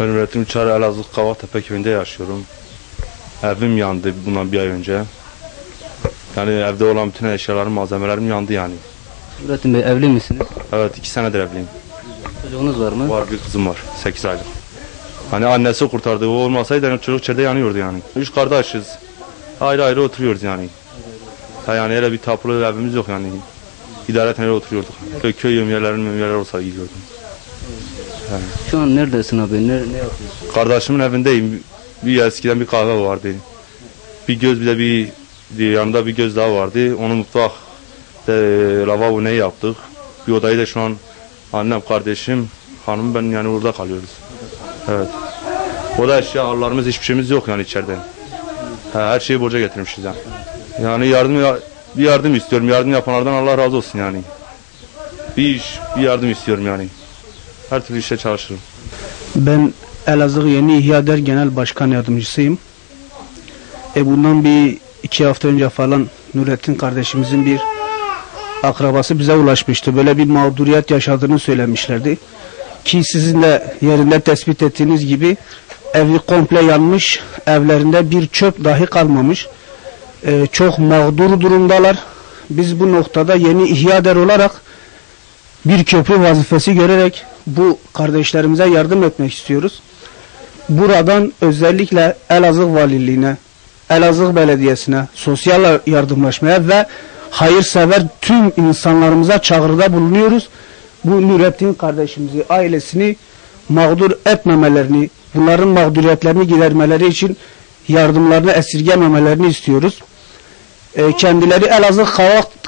Ben Nurettin Uçar, Elazığ Kavaktepe köyünde yaşıyorum. Evim yandı bundan bir ay önce. Yani evde olan bütün eşyalarım, malzemelerim yandı yani. Nurettin Bey, evli misiniz? Evet, 2 senedir evliyim. Çocuğunuz var mı? Var, bir kızım var, 8 aylık. Hani annesi kurtardı, o olmasaydı yani çocuk içeride yanıyordu yani. 3 kardeşiz, ayrı ayrı oturuyoruz yani. Yani öyle bir tapulu evimiz yok yani. İdareten öyle oturuyorduk. Köy yerleri olsa iyi gördüm. Yani. Şu an neredesin abi? Ne yapıyorsun? Kardeşimin evindeyim. Eskiden bir kahve vardı. Bir de bir yanında bir göz daha vardı. Onu mutfak, lavabo ne yaptık. Bir odayı da şu an annem, kardeşim, hanım ben yani orada kalıyoruz. Evet. O da eşyalarımız, hiçbir şeyimiz yok yani içeride. Her şeyi borca getirmişiz yani. Yani bir yardım istiyorum. Yardım yapanlardan Allah razı olsun yani. Bir yardım istiyorum yani. Her türlü işte çalışırım. Ben Elazığ Yeni İhya Der Genel Başkan Yardımcısıyım. Bundan bir 2 hafta önce falan Nurettin kardeşimizin bir akrabası bize ulaşmıştı. Böyle bir mağduriyet yaşadığını söylemişlerdi. Ki sizin de yerinde tespit ettiğiniz gibi evi komple yanmış, evlerinde bir çöp dahi kalmamış. Çok mağdur durumdalar. Biz bu noktada Yeni İhya Der olarak bir köprü vazifesi görerek bu kardeşlerimize yardım etmek istiyoruz. Buradan özellikle Elazığ Valiliğine, Elazığ Belediyesi'ne, sosyal yardımlaşmaya ve hayırsever tüm insanlarımıza çağrıda bulunuyoruz. Bu Nurettin kardeşimizi, ailesini mağdur etmemelerini, bunların mağduriyetlerini gidermeleri için yardımlarını esirgememelerini istiyoruz. Kendileri Elazığ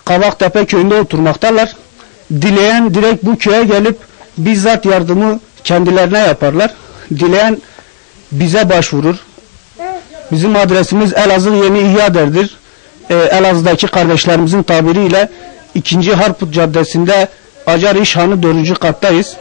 Kavaktepe köyünde oturmaktalar. Dileyen direkt bu köye gelip bizzat yardımı kendilerine yaparlar. Dileyen bize başvurur. Bizim adresimiz Elazığ Yeni İhya Der'dir. Elazığ'daki kardeşlerimizin tabiriyle 2. Harput Caddesi'nde Acar İşhanı 4. kattayız.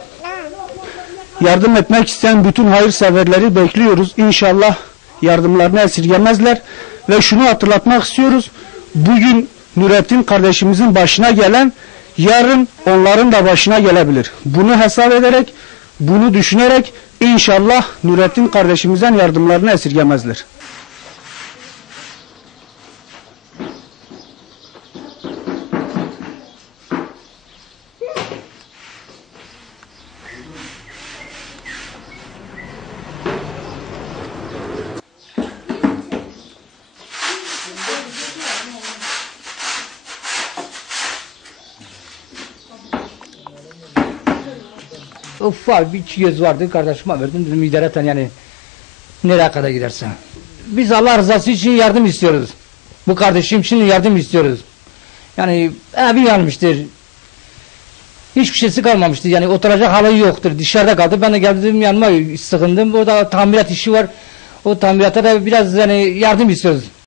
Yardım etmek isteyen bütün hayırseverleri bekliyoruz. İnşallah yardımlarını esirgemezler. Ve şunu hatırlatmak istiyoruz. Bugün Nurettin kardeşimizin başına gelen yarın onların da başına gelebilir. Bunu hesap ederek, bunu düşünerek inşallah Nurettin kardeşimizden yardımlarını esirgemezler. Ufak bir göz vardı, kardeşime verdim, dedim idareten yani nereye kadar gidersen. Biz Allah rızası için yardım istiyoruz. Bu kardeşim için yardım istiyoruz. Yani evi yanmıştır. Hiçbir şeysi kalmamıştır. Yani oturacak halı yoktur. Dışarıda kaldı. Ben de geldim yanıma sıkındım. Orada tamirat işi var. O tamirata da biraz yani yardım istiyoruz.